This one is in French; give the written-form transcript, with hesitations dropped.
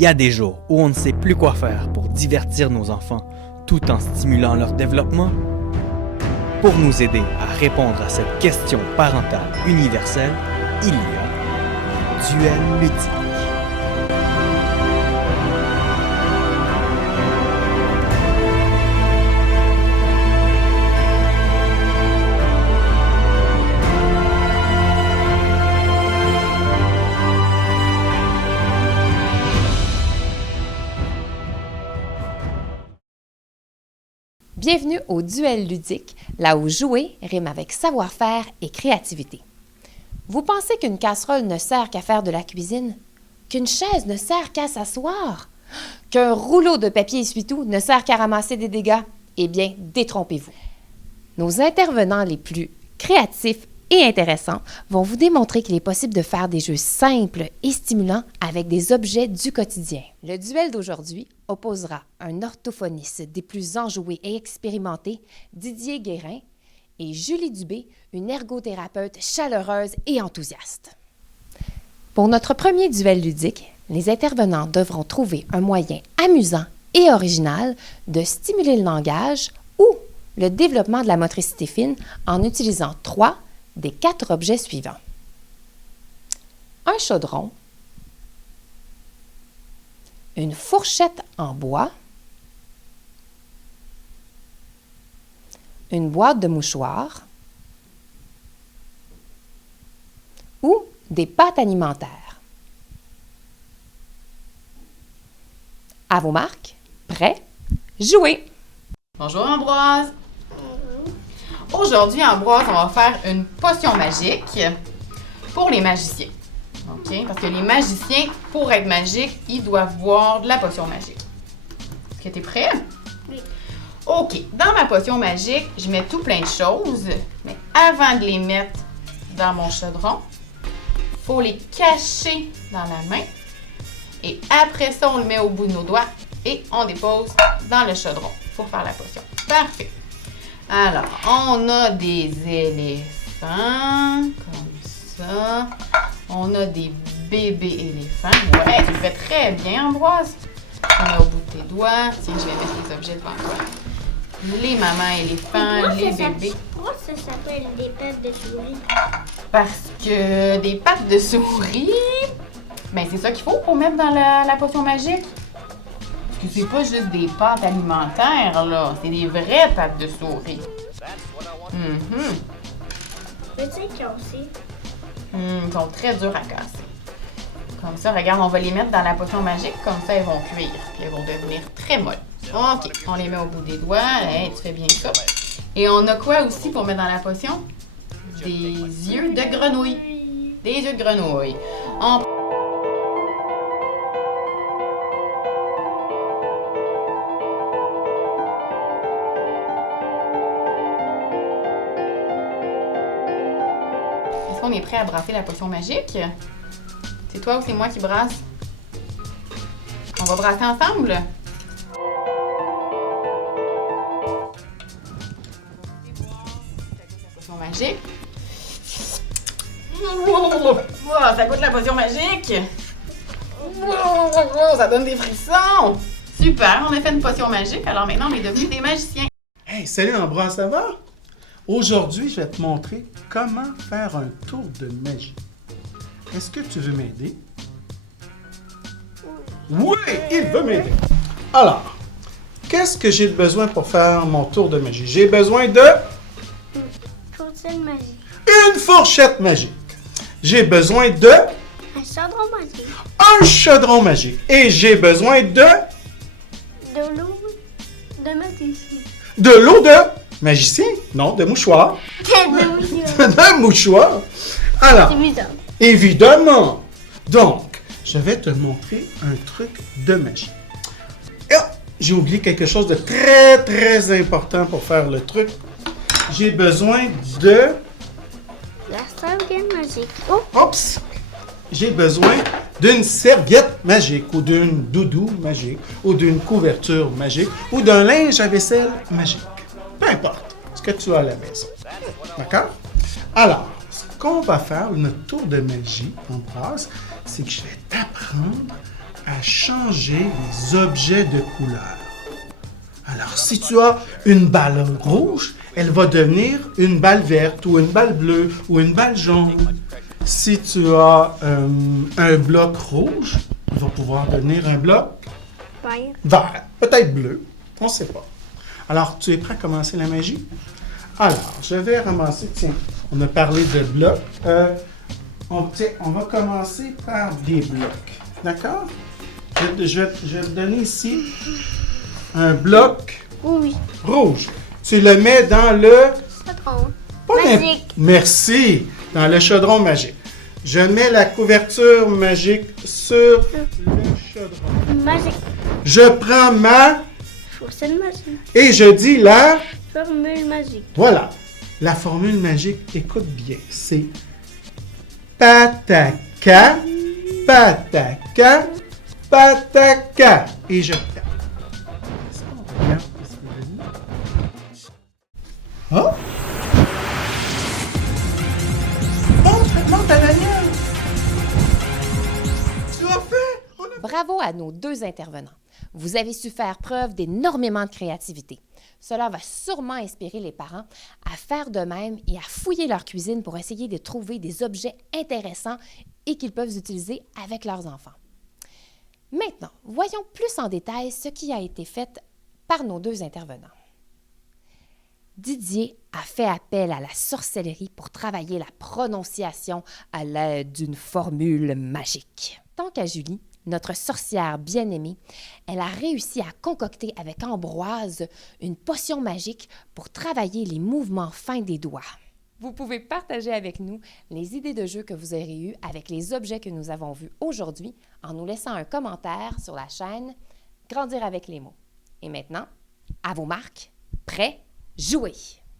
Il y a des jours où on ne sait plus quoi faire pour divertir nos enfants tout en stimulant leur développement. Pour nous aider à répondre à cette question parentale universelle, il y a Duel ludique. Bienvenue au Duel ludique, là où jouer rime avec savoir-faire et créativité. Vous pensez qu'une casserole ne sert qu'à faire de la cuisine? Qu'une chaise ne sert qu'à s'asseoir? Qu'un rouleau de papier essuie-tout ne sert qu'à ramasser des dégâts? Eh bien, détrompez-vous. Nos intervenants les plus créatifs et intéressants vont vous démontrer qu'il est possible de faire des jeux simples et stimulants avec des objets du quotidien. Le duel d'aujourd'hui opposera un orthophoniste des plus enjoués et expérimentés, Didier Guérin, et Julie Dubé, une ergothérapeute chaleureuse et enthousiaste. Pour notre premier duel ludique, les intervenants devront trouver un moyen amusant et original de stimuler le langage ou le développement de la motricité fine en utilisant 3 des 4 objets suivants. Un chaudron, une fourchette en bois, une boîte de mouchoirs ou des pâtes alimentaires. À vos marques, prêts, jouez! Bonjour Ambroise! Aujourd'hui, Ambroise, on va faire une potion magique pour les magiciens. OK? Parce que les magiciens, pour être magiques, ils doivent boire de la potion magique. Est-ce que tu es prêt? Oui. OK. Dans ma potion magique, je mets tout plein de choses. Mais avant de les mettre dans mon chaudron, il faut les cacher dans la main. Et après ça, on le met au bout de nos doigts et on dépose dans le chaudron pour faire la potion. Parfait. Alors, on a des éléphants, comme ça. On a des bébés éléphants. Ouais, tu le fais très bien, Ambroise. On a au bout de tes doigts. Tiens, je vais mettre les objets devant toi. Les mamans éléphants, les bébés. Pourquoi ça s'appelle des pattes de souris? Parce que des pattes de souris, ben c'est ça qu'il faut pour mettre dans la potion magique. Parce que c'est pas juste des pâtes alimentaires, là. C'est des vraies pattes de souris. Peux-tu être cassé? Ils sont très durs à casser. Comme ça, regarde, on va les mettre dans la potion magique. Comme ça, elles vont cuire. Puis elles vont devenir très molles. OK, on les met au bout des doigts. Hey, tu fais bien ça. Et on a quoi aussi pour mettre dans la potion? Des yeux de grenouille. Des yeux de grenouille. Est-ce qu'on est prêt à brasser la potion magique? C'est toi ou c'est moi qui brasse? On va brasser ensemble? Potion magique. Wow, ça goûte la potion magique! Wow, ça donne des frissons! Super, on a fait une potion magique, alors maintenant on est devenus des magiciens. Hey, salut Ambroise, ça va? Aujourd'hui, je vais te montrer comment faire un tour de magie. Est-ce que tu veux m'aider? Oui, il veut m'aider. Alors, qu'est-ce que j'ai besoin pour faire mon tour de magie? J'ai besoin de Fourchette magique. une fourchette magique. J'ai besoin de Un chaudron magique. un chaudron magique. Et j'ai besoin de De l'eau de magicien. de l'eau de magicien? Non, de mouchoir. De mouchoir. D'un mouchoir. Alors, C'est bizarre. évidemment. Donc, je vais te montrer un truc de magie. Ah, j'ai oublié quelque chose de très, très important pour faire le truc. J'ai besoin de... La serviette magique. Oh, Oups! J'ai besoin d'une serviette magique ou d'une doudou magique ou d'une couverture magique ou d'un linge à vaisselle magique. Peu importe ce que tu as à la maison. D'accord? Alors, ce qu'on va faire, notre tour de magie, en passe, c'est que je vais t'apprendre à changer les objets de couleur. Alors, si tu as une balle rouge, elle va devenir une balle verte ou une balle bleue ou une balle jaune. Si tu as un bloc rouge, il va pouvoir devenir un bloc Vert. vert, peut-être bleu, on ne sait pas. Alors, tu es prêt à commencer la magie? Alors, je vais ramasser, tiens, on a parlé de blocs. On va commencer par des blocs, d'accord? Je vais te donner ici un bloc Oui. rouge. Tu le mets dans le... Chaudron. pas Magique. Merci! Dans le chaudron magique. Je mets la couverture magique sur le chaudron. Magique. Je prends ma... Chaussette magique. et je dis la... Formule magique. Voilà. La formule magique, écoute bien, c'est pataka, pataka, pataka. Et je tape. Est-ce qu'on regarde ce qu'il a dit? Oh! Montre ta Daniel! Tu l'as fait! Bravo à nos deux intervenants. Vous avez su faire preuve d'énormément de créativité. Cela va sûrement inspirer les parents à faire de même et à fouiller leur cuisine pour essayer de trouver des objets intéressants et qu'ils peuvent utiliser avec leurs enfants. Maintenant, voyons plus en détail ce qui a été fait par nos deux intervenants. Didier a fait appel à la sorcellerie pour travailler la prononciation à l'aide d'une formule magique. Tant qu'à Julie, notre sorcière bien-aimée, elle a réussi à concocter avec Ambroise une potion magique pour travailler les mouvements fins des doigts. Vous pouvez partager avec nous les idées de jeu que vous aurez eues avec les objets que nous avons vus aujourd'hui en nous laissant un commentaire sur la chaîne Grandir avec les mots. Et maintenant, à vos marques, prêts, jouez!